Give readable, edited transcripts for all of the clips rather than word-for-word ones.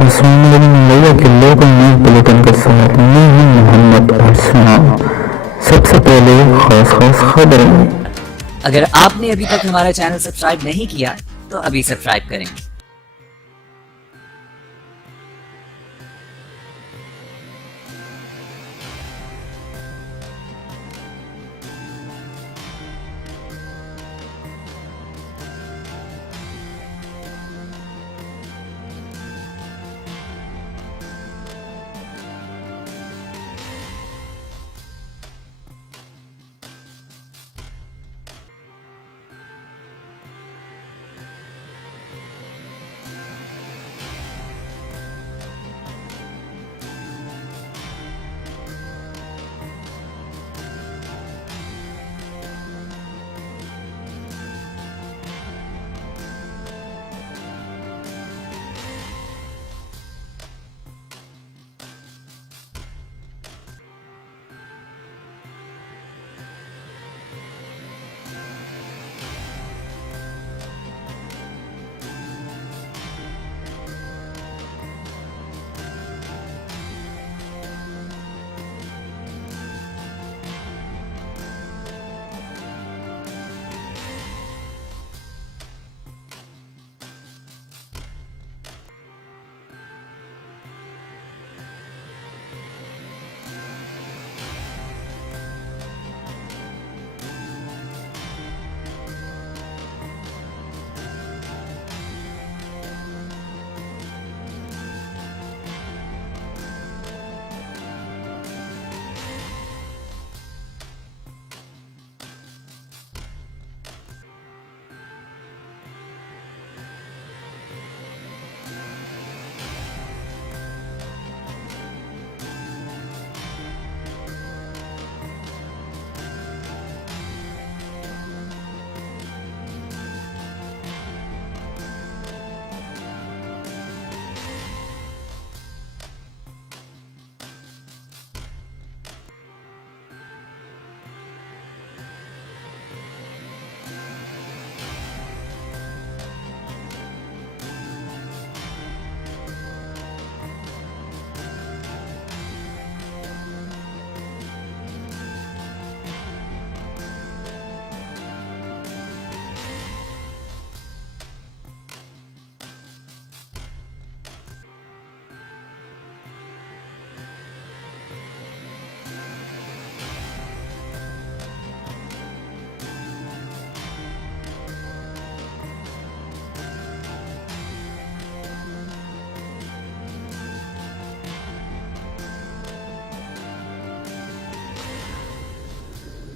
अस्सलामुअलैकुम के local news bulletin के साथ मैं हूं मोहम्मद अरसलान। सबसे पहले खास खबरें। अगर आपने अभी तक हमारा चैनल सब्सक्राइब नहीं किया तो अभी सब्सक्राइब करें।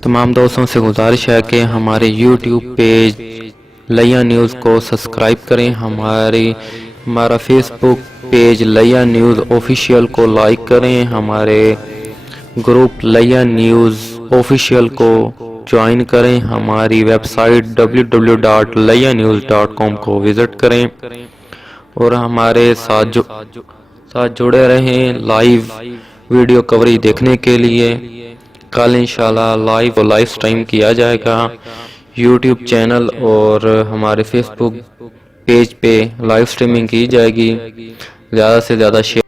तमाम दोस्तों से गुजारिश है कि हमारे YouTube पेज लिया न्यूज़ को सब्सक्राइब करें। हमारा फेसबुक पेज लिया न्यूज़ ऑफिशियल को लाइक करें। हमारे ग्रुप लिया न्यूज़ ऑफिशियल को ज्वाइन करें। हमारी वेबसाइट www.lianews.com को विज़िट करें और हमारे साथ जुड़े रहें लाइव वीडियो कवरेज देखने के लिए। कल इंशाल्लाह लाइव स्ट्रीम किया जाएगा यूट्यूब चैनल और हमारे फेसबुक पेज पे लाइव स्ट्रीमिंग की जाएगी। ज़्यादा से ज़्यादा शेयर